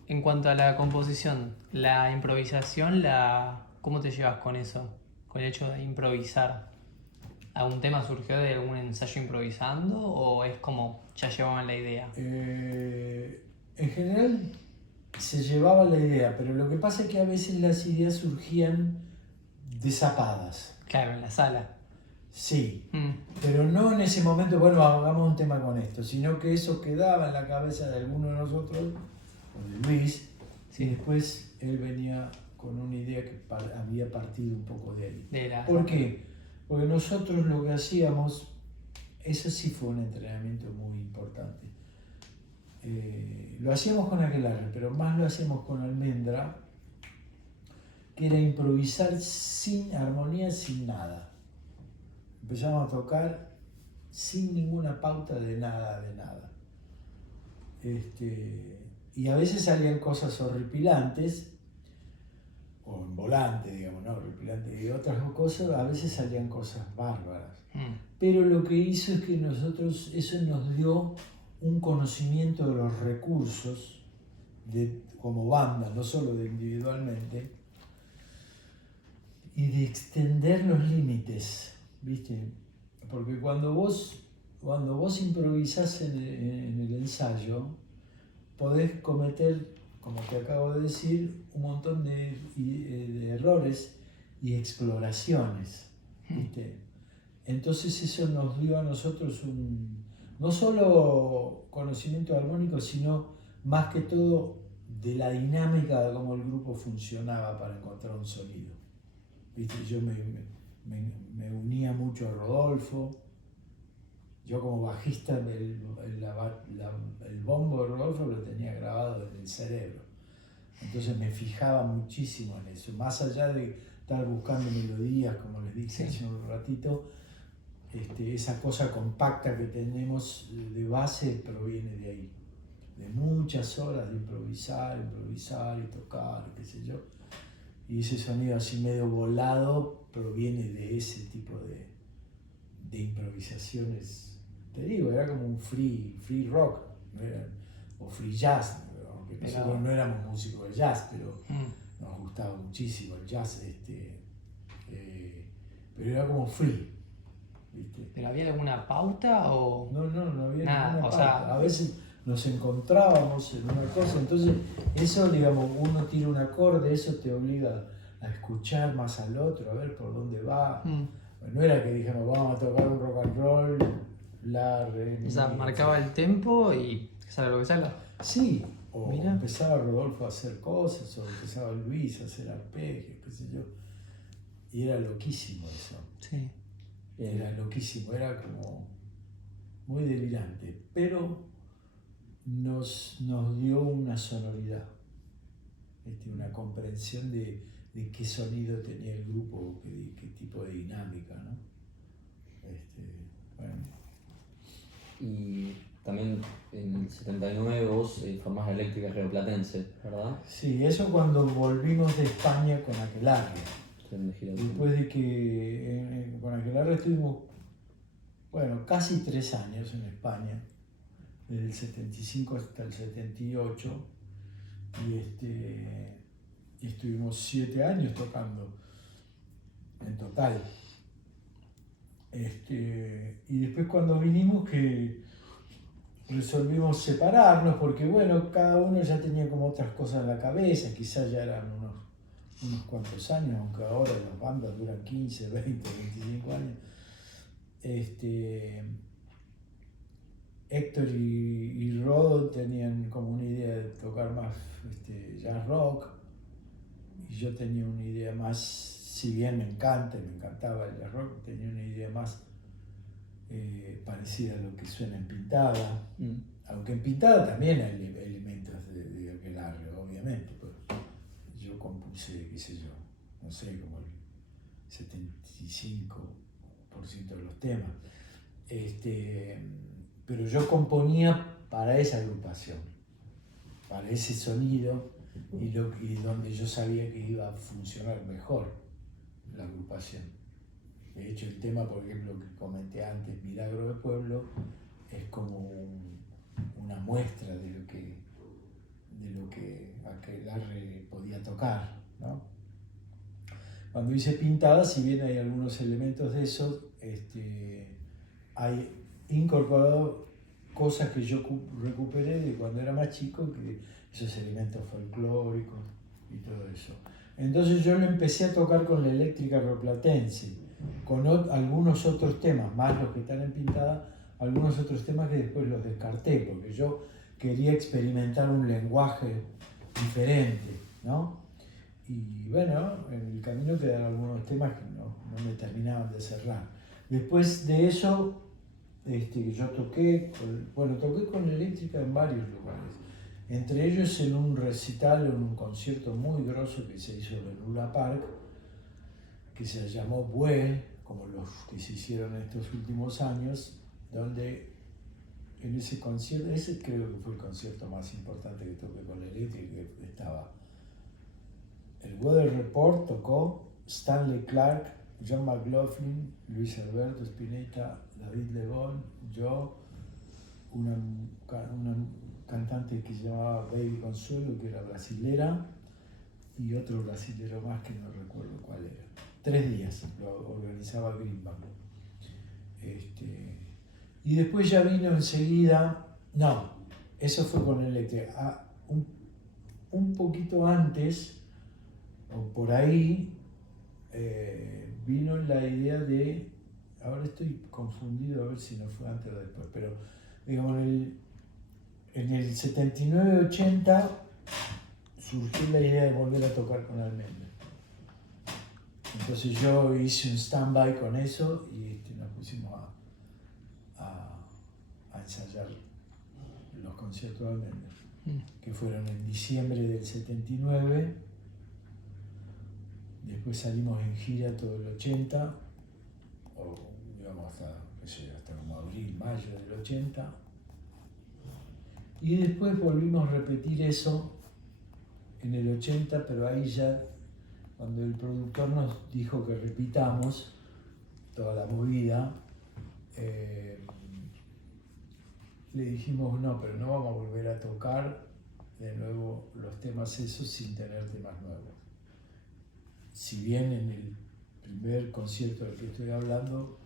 en cuanto a la composición, la improvisación, ¿cómo te llevas con eso? Con el hecho de improvisar. ¿Algún tema surgió de algún ensayo improvisando o es como ya llevaban la idea? En general se llevaba la idea, pero lo que pasa es que a veces las ideas surgían desapadas. Claro, en la sala. Sí, Mm, pero no en ese momento, bueno, hagamos un tema con esto, sino que eso quedaba en la cabeza de alguno de nosotros, o de Luis, Sí. y después él venía con una idea que había partido un poco de ahí. de la ¿Por qué? Porque nosotros lo que hacíamos, eso sí fue un entrenamiento muy importante. Lo hacíamos con Aquelarre, pero más lo hacíamos con Almendra, que era improvisar sin armonía, sin nada. Empezamos a tocar sin ninguna pauta de nada, de nada. Y a veces salían cosas horripilantes, o en volante, digamos, no horripilante, y otras cosas, a veces salían cosas bárbaras. Mm, Pero lo que hizo es que nosotros, eso nos dio un conocimiento de los recursos como banda, no solo de individualmente, y de extender los límites, ¿viste? Porque cuando vos improvisás en el ensayo, podés cometer, como te acabo de decir, un montón de errores y exploraciones, ¿viste? Entonces eso nos dio a nosotros no solo conocimiento armónico, sino más que todo de la dinámica de cómo el grupo funcionaba para encontrar un sonido. ¿Viste? Yo me unía mucho a Rodolfo. Yo como bajista, el bombo de Rodolfo lo tenía grabado en el cerebro. Entonces me fijaba muchísimo en eso. Más allá de estar buscando melodías, como les dije hace un ratito, esa cosa compacta que tenemos de base proviene de ahí. De muchas horas de improvisar y tocar, qué sé yo. Y ese sonido así medio volado proviene de ese tipo de improvisaciones. Te digo, era como un free rock, ¿no? O free jazz, aunque nosotros no éramos músicos de jazz, pero nos gustaba muchísimo el jazz, pero era como free, ¿viste? ¿Pero había alguna pauta o...? No había nada, ninguna o pauta. sea, A veces nos encontrábamos en una cosa, entonces eso, digamos, uno tira un acorde, eso te obliga a escuchar más al otro, a ver por dónde va. No era que dijéramos, vamos a tocar un rock and roll, la, re, mi, o sea, marcaba el tempo y salga lo que salga. Sí, o Mira. empezaba Rodolfo a hacer cosas, o empezaba Luis a hacer arpegios, qué sé yo. Y era loquísimo eso. Sí. Era loquísimo, era como muy delirante, pero nos dio una sonoridad, una comprensión de qué sonido tenía el grupo, qué tipo de dinámica, ¿no? Bueno. Y también en el 79 vos formás la Eléctrica Rioplatense, ¿verdad? Sí, eso cuando volvimos de España con Aquelarre. Después de que con Aquelarre estuvimos, bueno, casi 3 años en España, desde el 75 hasta el 78, y estuvimos 7 años tocando en total. Y después cuando vinimos que resolvimos separarnos porque bueno, cada uno ya tenía como otras cosas en la cabeza, quizás ya eran unos cuantos años, aunque ahora las bandas duran 15, 20, 25 años. Héctor y Rod tenían como una idea de tocar más jazz rock, y yo tenía una idea más, si bien me encantaba el jazz rock, tenía una idea más parecida a lo que suena en Pintada, aunque en Pintada también hay elementos de Aquelarre, obviamente, pues yo compuse, qué sé yo, no sé, como el 75% de los temas, pero yo componía para esa agrupación, para ese sonido y donde yo sabía que iba a funcionar mejor la agrupación. De hecho, el tema, por ejemplo, que comenté antes, Milagro de Pueblo, es como una muestra de lo que Aquelarre podía tocar, ¿no? cuando hice pintada, si bien hay algunos elementos de eso, hay incorporado cosas que yo recuperé de cuando era más chico, que esos elementos folclóricos y todo eso. Entonces yo lo empecé a tocar con la eléctrica rioplatense, con algunos otros temas, más los que están en pintada, algunos otros temas que después los descarté, porque yo quería experimentar un lenguaje diferente, ¿no? Y bueno, en el camino quedaron algunos temas que no me terminaban de cerrar. Después de eso, que yo toqué con eléctrica en varios lugares. Entre ellos en un recital, en un concierto muy grosso que se hizo en el Luna Park, que se llamó Bue, como los que se hicieron estos últimos años, donde en ese concierto, ese creo que fue el concierto más importante que toqué con la eléctrica, que estaba el Weather Report, tocó Stanley Clarke, John McLaughlin, Luis Alberto Spinetta, David Lebón, yo, una cantante que se llamaba Baby Consuelo, que era brasilera, y otro brasilero más que no recuerdo cuál era. 3 días lo organizaba Greenback. Y después ya vino enseguida, no, eso fue con eléctrica. Un poquito antes, o por ahí, vino la idea de, ahora estoy confundido a ver si no fue antes o después, pero digamos en el 79-80 surgió la idea de volver a tocar con Almendra. Entonces yo hice un stand-by con eso y nos pusimos a ensayar los conciertos de Almendra, que fueron en diciembre del 79. Después salimos en gira todo el 80, o digamos hasta como abril, mayo del 80. Y después volvimos a repetir eso en el 80, pero ahí ya, cuando el productor nos dijo que repitamos toda la movida, le dijimos no, pero no vamos a volver a tocar de nuevo los temas esos sin tener temas nuevos. Si bien en el primer concierto del que estoy hablando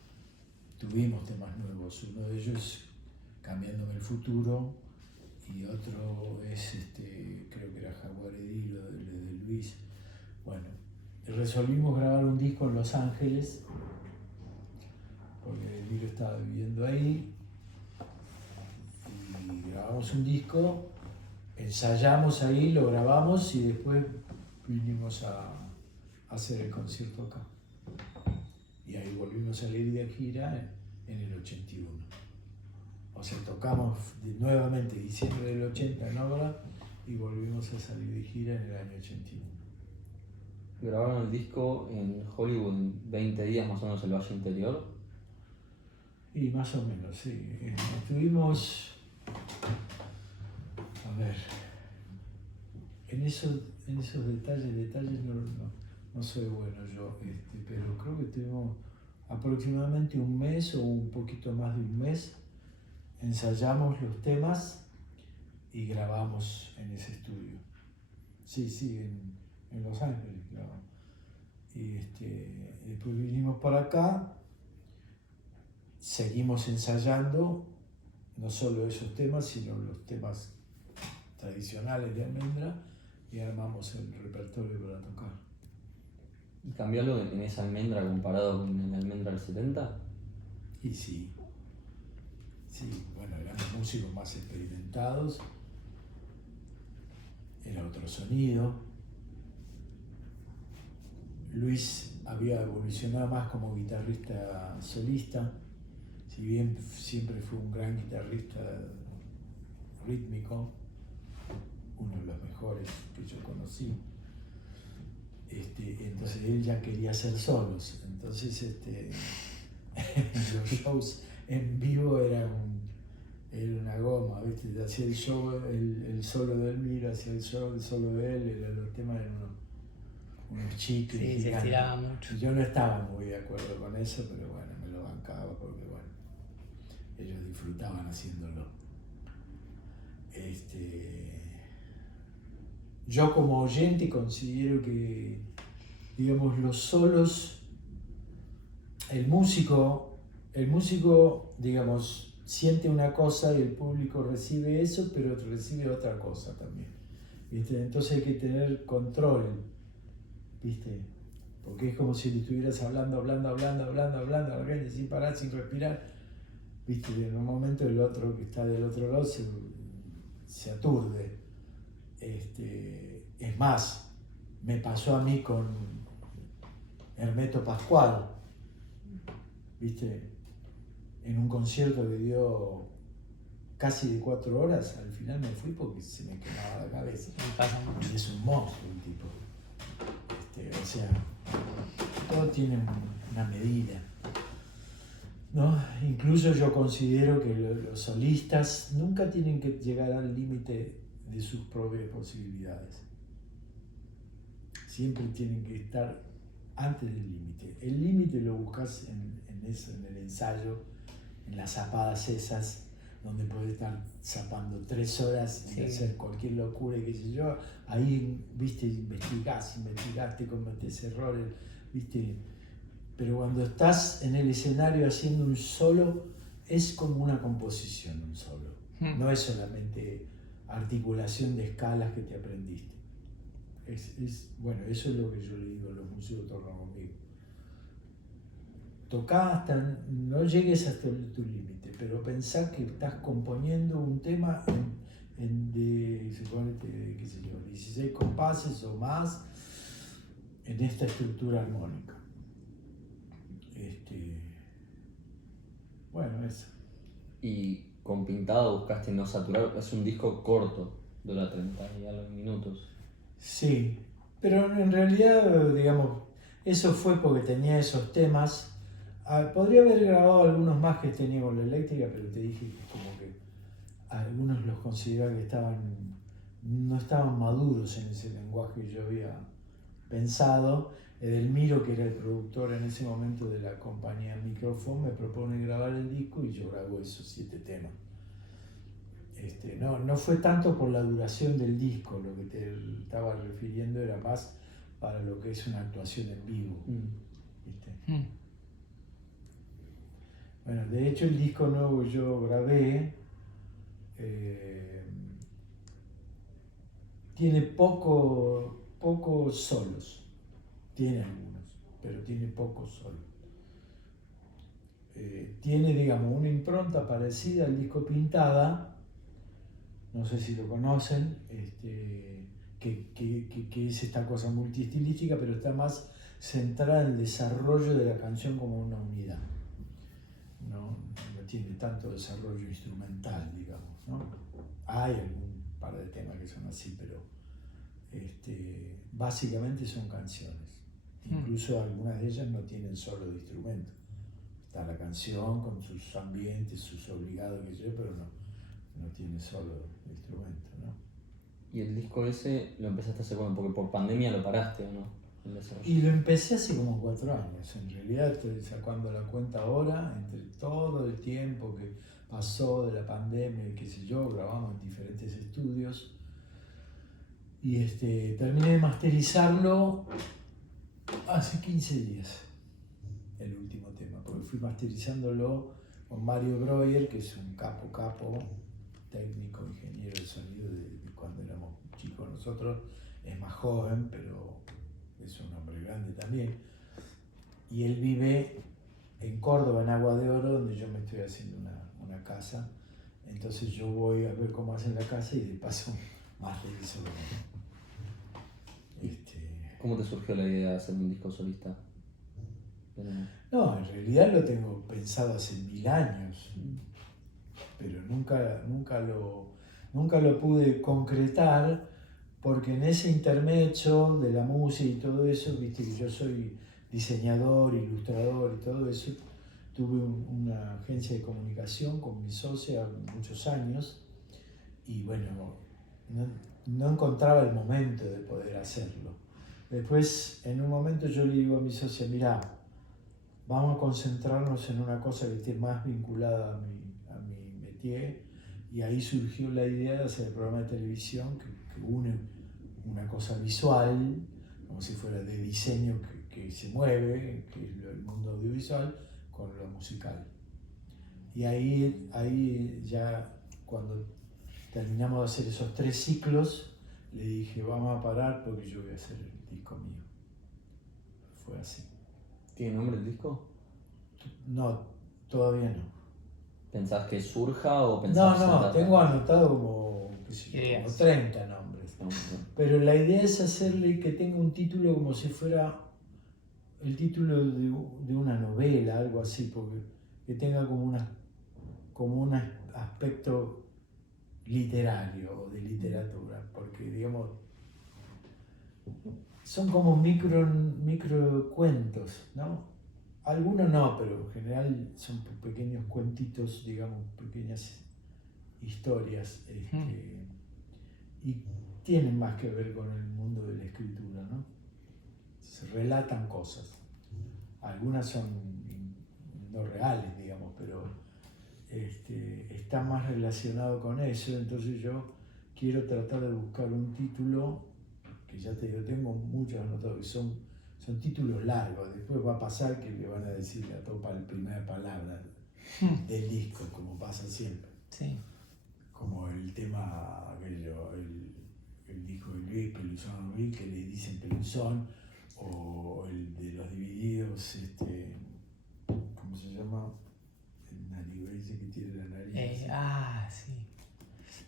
tuvimos temas nuevos, uno de ellos es Cambiándome el Futuro y otro es, creo que era Jaguaredí, lo de Luis. Bueno, resolvimos grabar un disco en Los Ángeles, porque Emilio estaba viviendo ahí, y grabamos un disco, ensayamos ahí, lo grabamos y después vinimos a hacer el concierto acá. Y ahí volvimos a salir de gira en el 81. O sea, tocamos nuevamente diciembre del 80 en obra y volvimos a salir de gira en el año 81. ¿Grabaron el disco en Hollywood en 20 días más o menos el Valle Interior? Y más o menos, sí. Estuvimos, a ver, en esos detalles no soy bueno yo, pero creo que tuvimos aproximadamente un mes o un poquito más de un mes. Ensayamos los temas y grabamos en ese estudio. Sí, en Los Ángeles grabamos. Y después vinimos para acá, seguimos ensayando, no solo esos temas, sino los temas tradicionales de Almendra, y armamos el repertorio para tocar. ¿Y cambió algo en esa Almendra comparado con el Almendra del 70? Y sí, bueno, éramos músicos más experimentados, era otro sonido. Luis había evolucionado más como guitarrista solista, si bien siempre fue un gran guitarrista rítmico, uno de los mejores que yo conocí. Entonces él ya quería hacer solos, entonces los shows en vivo era una goma, ¿viste? Hacía el show, el solo de Elmira, hacía el solo de él, los temas eran unos chicles. Sí, se estiraba mucho. Yo no estaba muy de acuerdo con eso, pero bueno, me lo bancaba porque bueno, ellos disfrutaban haciéndolo. Yo como oyente considero que digamos, los solos, el músico, digamos, siente una cosa y el público recibe eso, pero recibe otra cosa también, ¿viste? Entonces hay que tener control, ¿viste? Porque es como si le estuvieras hablando a la gente sin parar, sin respirar, ¿viste? Y en un momento el otro que está del otro lado se aturde. Es más, me pasó a mí con Hermeto Pascual, ¿viste? En un concierto que dio casi de 4 horas, al final me fui porque se me quemaba la cabeza. Me pasa mucho. Y es un monstruo el tipo. O sea, todo tiene una medida, ¿no? Incluso yo considero que los solistas nunca tienen que llegar al límite de sus propias posibilidades. Siempre tienen que estar antes del límite. El límite lo buscas en eso, en el ensayo, en las zapadas esas, donde podés estar zapando 3 horas y hacer cualquier locura y qué sé yo. Ahí, viste, investigás, te cometés errores, viste. Pero cuando estás en el escenario haciendo un solo, es como una composición un solo. No es solamente articulación de escalas que te aprendiste. Bueno, eso es lo que yo le digo a los músicos que tocan conmigo. Tocá hasta, no llegues hasta tu límite, pero pensá que estás componiendo un tema suponete, qué sé yo, 16 compases o más en esta estructura armónica. Bueno, eso. Y con Pintado buscaste no saturar, es un disco corto, dura 30 y algo minutos. Sí, pero en realidad, digamos, eso fue porque tenía esos temas. Podría haber grabado algunos más que tenía con la eléctrica, pero te dije que como que algunos los consideraba que no estaban maduros en ese lenguaje que yo había pensado. Edelmiro, que era el productor en ese momento de la compañía Microphone, me propone grabar el disco y yo grabo esos 7 temas. No fue tanto por la duración del disco, lo que te estaba refiriendo era más para lo que es una actuación en vivo. ¿Viste? Bueno, de hecho el disco nuevo que yo grabé tiene pocos solos. Tiene algunos, pero tiene pocos solos. Tiene, digamos, una impronta parecida al disco Pintada, no sé si lo conocen, que es esta cosa multiestilística, pero está más centrada en el desarrollo de la canción como una unidad. No tiene tanto desarrollo instrumental, digamos, ¿no? Hay algún par de temas que son así, pero básicamente son canciones. Incluso algunas de ellas no tienen solo de instrumento. Está la canción con sus ambientes, sus obligados, que yo, pero no tiene solo de instrumento, ¿no? ¿Y el disco ese lo empezaste a hacer cuando? Porque por pandemia lo paraste, ¿o no? Y lo empecé hace como 4 años. En realidad estoy sacando la cuenta ahora, entre todo el tiempo que pasó de la pandemia y qué sé yo, grabamos en diferentes estudios. Y terminé de masterizarlo hace 15 días, el último tema, porque fui masterizándolo con Mario Breuer, que es un capo, técnico, ingeniero de sonido de cuando éramos chicos nosotros. Es más joven, pero es un hombre grande también. Y él vive en Córdoba, en Agua de Oro, donde yo me estoy haciendo una casa. Entonces yo voy a ver cómo hacen la casa y de paso masterizo. ¿Cómo te surgió la idea de hacer un disco solista? No, en realidad lo tengo pensado hace 1000 años, pero nunca lo pude concretar, porque en ese intermedio de la música y todo eso, viste que yo soy diseñador, ilustrador y todo eso, tuve una agencia de comunicación con mi socia muchos años y bueno, no encontraba el momento de poder hacerlo. Después, en un momento yo le digo a mi socia, mirá, vamos a concentrarnos en una cosa que esté más vinculada a mi métier, y ahí surgió la idea de hacer el programa de televisión que une una cosa visual, como si fuera de diseño que se mueve, que es el mundo audiovisual, con lo musical. Y ahí ya cuando terminamos de hacer esos 3 ciclos, le dije, vamos a parar porque yo voy a hacer el disco mío. Fue así. ¿Tiene nombre el disco? No, todavía no. ¿Pensás que surja o pensás No, tengo anotado como 30 nombres. No. Pero la idea es hacerle que tenga un título como si fuera el título de una novela, algo así, porque que tenga como un aspecto literario o de literatura, porque digamos son como micro cuentos, ¿no? Algunos no, pero en general son pequeños cuentitos, digamos, pequeñas historias, y tienen más que ver con el mundo de la escritura, ¿no? Se relatan cosas. Algunas son no reales, digamos, pero está más relacionado con eso. Entonces yo quiero tratar de buscar un título, que ya te digo, tengo muchos anotados, que son títulos largos. Después va a pasar que le van a decir a topa la primera palabra del disco, como pasa siempre. Sí. Como el tema, el disco de Luis, Peluzón Luis, que le dicen Peluzón, o el de los divididos, ¿cómo se llama? El nariguense que tiene la nariz. Sí.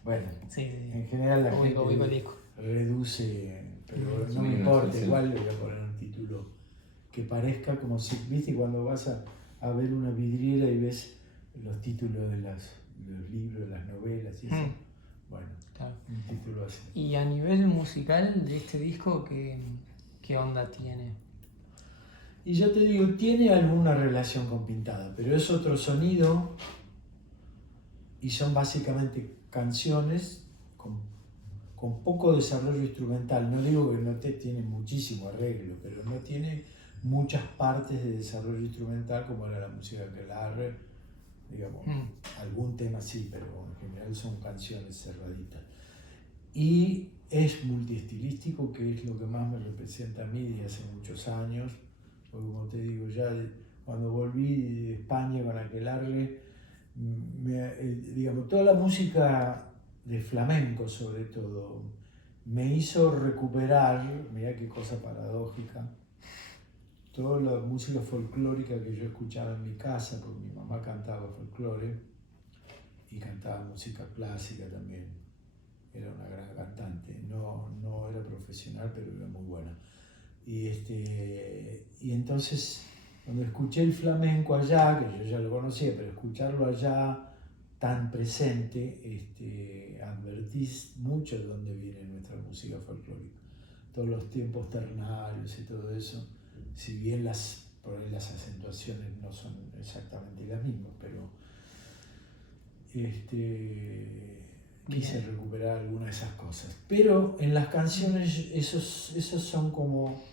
Bueno, Sí. en general la Ubico el gente disco. reduce, pero no Sí, me importa, sí. igual le voy a poner un título que parezca como si, viste, cuando vas a ver una vidriera y ves los títulos de los libros, de las novelas y eso. Bueno, Claro. un título así. Y a nivel musical de este disco, ¿qué onda tiene? Y yo te digo, tiene alguna relación con Pintada, pero es otro sonido y son básicamente canciones con poco desarrollo instrumental. No digo que no tiene muchísimo arreglo, pero no tiene muchas partes de desarrollo instrumental como era la música de Aquelarre, digamos. Algún tema sí, pero en general son canciones cerraditas. Y es multiestilístico, que es lo que más me representa a mí desde hace muchos años. Porque como te digo, ya cuando volví de España con Aquelarre, digamos, toda la música de flamenco sobre todo, me hizo recuperar, mirá qué cosa paradójica, toda la música folclórica que yo escuchaba en mi casa, porque mi mamá cantaba folclore y cantaba música clásica también. Era una gran cantante, no era profesional, pero era muy buena. Y entonces, cuando escuché el flamenco allá, que yo ya lo conocía, pero escucharlo allá tan presente, advertís mucho de dónde viene nuestra música folclórica. Todos los tiempos ternarios y todo eso, si bien por ahí las acentuaciones no son exactamente las mismas, pero quise recuperar algunas de esas cosas. Pero en las canciones esos son como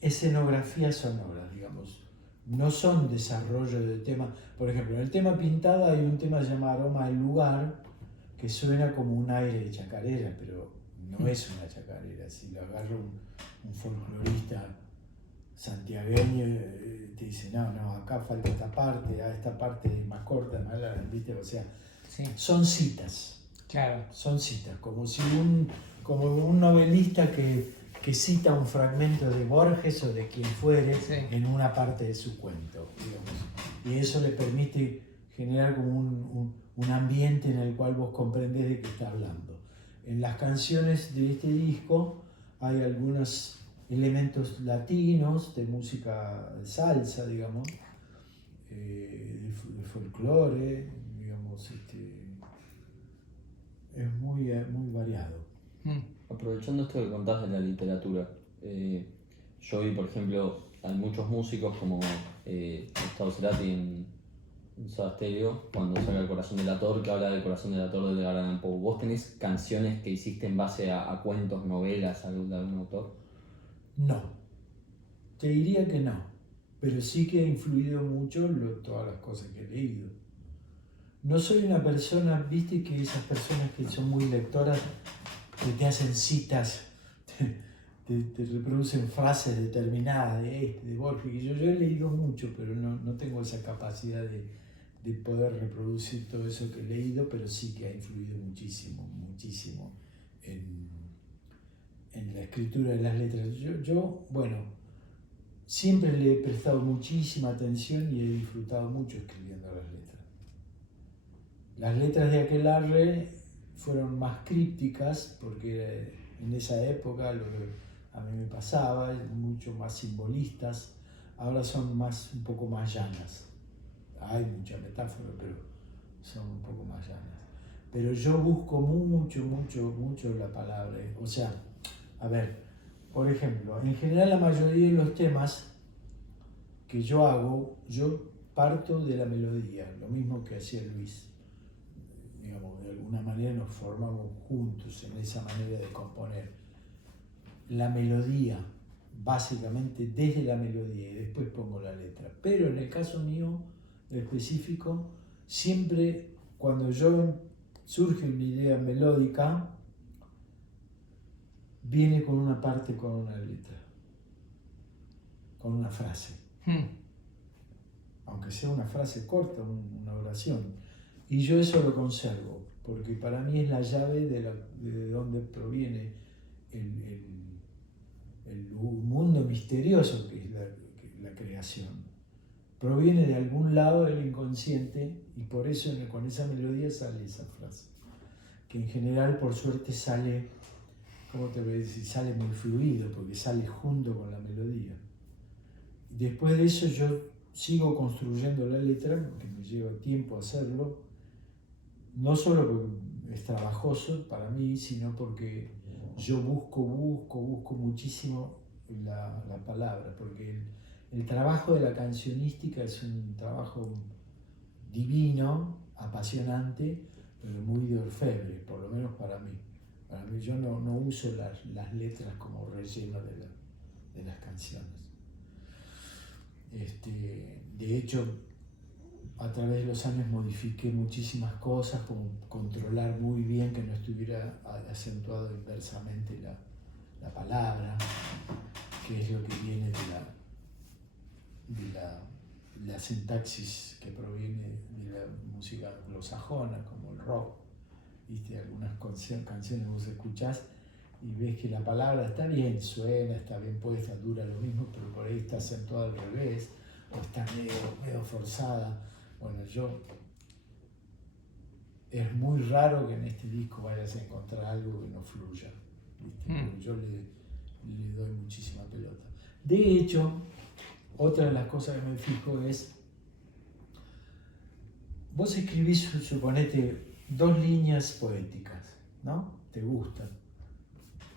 escenografías sonoras, digamos. No son desarrollo de temas. Por ejemplo, en el tema Pintada hay un tema llamado Aroma del Lugar, que suena como un aire de chacarera, pero no es una chacarera. Si lo agarra un folclorista santiagueño, te dice, no, acá falta esta parte es más corta, más larga, ¿viste? O sea, Sí. son citas. Claro. Son citas, como un novelista que cita un fragmento de Borges o de quien fuere en una parte de su cuento, digamos. Y eso le permite generar como un ambiente en el cual vos comprendés de qué está hablando. En las canciones de este disco hay algunos elementos latinos, de música de salsa, digamos, de folclore, digamos, es muy variado. Aprovechando esto que contás de la literatura, yo vi, por ejemplo, hay muchos músicos como Gustavo Cerati en Soda Stereo, cuando saca El Corazón del Ator, que habla del Corazón del Ator de Edgar Allan Poe. ¿Vos tenés canciones que hiciste en base a cuentos, novelas de algún autor? No, te diría que no, pero sí que ha influido mucho todas las cosas que he leído. No soy una persona, viste que esas personas que son muy lectoras, que te hacen citas, te reproducen frases determinadas de Borges, que yo he leído mucho, pero no tengo esa capacidad de poder reproducir todo eso que he leído, pero sí que ha influido muchísimo, muchísimo en la escritura de las letras. Bueno, siempre le he prestado muchísima atención y he disfrutado mucho escribiendo las letras. Las letras de Aquelarre fueron más crípticas, porque en esa época lo que a mí me pasaba, mucho más simbolistas, ahora son un poco más llanas. Hay mucha metáfora, pero son un poco más llanas. Pero yo busco mucho la palabra. O sea, a ver, por ejemplo, en general la mayoría de los temas que yo hago, yo parto de la melodía, lo mismo que hacía Luis. Digamos, de alguna manera nos formamos juntos en esa manera de componer. La melodía, básicamente desde la melodía, y después pongo la letra. Pero en el caso mío específico, siempre cuando surge una idea melódica, viene con una parte, con una letra, con una frase. Aunque sea una frase corta, una oración. Y yo eso lo conservo, porque para mí es la llave de donde proviene el mundo misterioso que es la creación. Proviene de algún lado del inconsciente y por eso con esa melodía sale esa frase. Que en general, por suerte, sale, ¿cómo te voy a decir? Sale muy fluido, porque sale junto con la melodía. Después de eso yo sigo construyendo la letra, porque me lleva tiempo hacerlo, no solo porque es trabajoso para mí, sino porque yo busco muchísimo la palabra, porque el trabajo de la cancionística es un trabajo divino, apasionante, pero muy de orfebre, por lo menos para mí. Para mí yo no uso las letras como relleno de las canciones. De hecho, a través de los años modifiqué muchísimas cosas, como controlar muy bien que no estuviera acentuado inversamente la palabra, que es lo que viene de la sintaxis que proviene de la música anglosajona, como el rock. ¿Viste? Algunas canciones vos escuchás y ves que la palabra está bien, suena, está bien puesta, dura lo mismo, pero por ahí está acentuada al revés, o está medio forzada. Bueno, es muy raro que en este disco vayas a encontrar algo que no fluya, ¿viste? Porque yo le doy muchísima pelota. De hecho, otra de las cosas que me fijo es, vos escribís, suponete, 2 líneas poéticas, ¿no? Te gustan.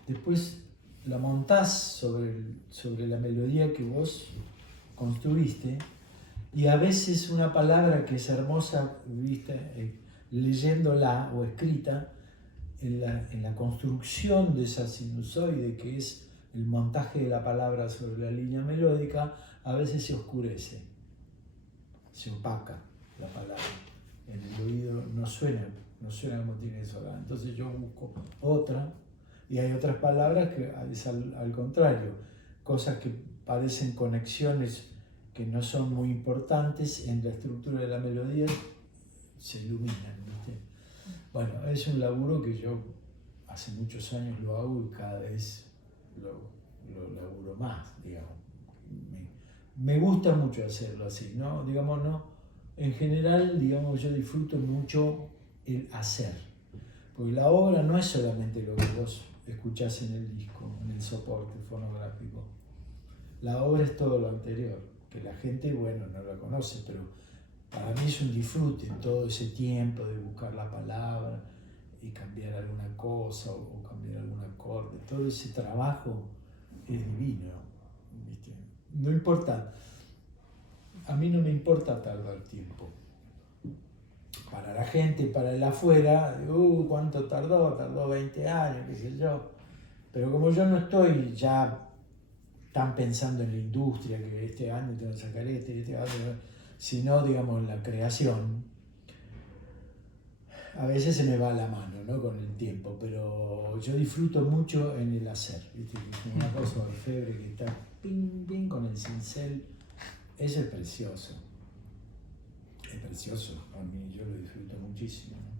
Después la montás sobre la melodía que vos construiste, y a veces una palabra que es hermosa, ¿viste? Leyéndola o escrita, en la construcción de esa sinusoide que es el montaje de la palabra sobre la línea melódica, a veces se oscurece, se opaca la palabra. En el oído no suena como tiene que sonar. Entonces yo busco otra, y hay otras palabras que es al contrario, cosas que parecen conexiones que no son muy importantes en la estructura de la melodía, se iluminan, ¿viste? Bueno, es un laburo que yo hace muchos años lo hago y cada vez lo laburo más, digamos. Me gusta mucho hacerlo así, ¿no? Digamos, no. En general, digamos, yo disfruto mucho el hacer, porque la obra no es solamente lo que vos escuchás en el disco, en el soporte fonográfico. La obra es todo lo anterior, que la gente, bueno, no la conoce, pero para mí es un disfrute todo ese tiempo de buscar la palabra y cambiar alguna cosa o cambiar algún acorde. Todo ese trabajo es divino, ¿viste? No importa, a mí no me importa tardar tiempo. Para la gente, para el afuera, ¿cuánto tardó? Tardó 20 años, qué sé yo. Pero como yo no estoy ya tan pensando en la industria, que este año tengo que sacar este año, sino, digamos, en la creación, A veces se me va la mano, ¿no? Con el tiempo, pero yo disfruto mucho en el hacer, ¿viste? Una cosa orfebre que está ping, ping con el cincel, eso es precioso. Es precioso, a mí yo lo disfruto muchísimo, ¿no?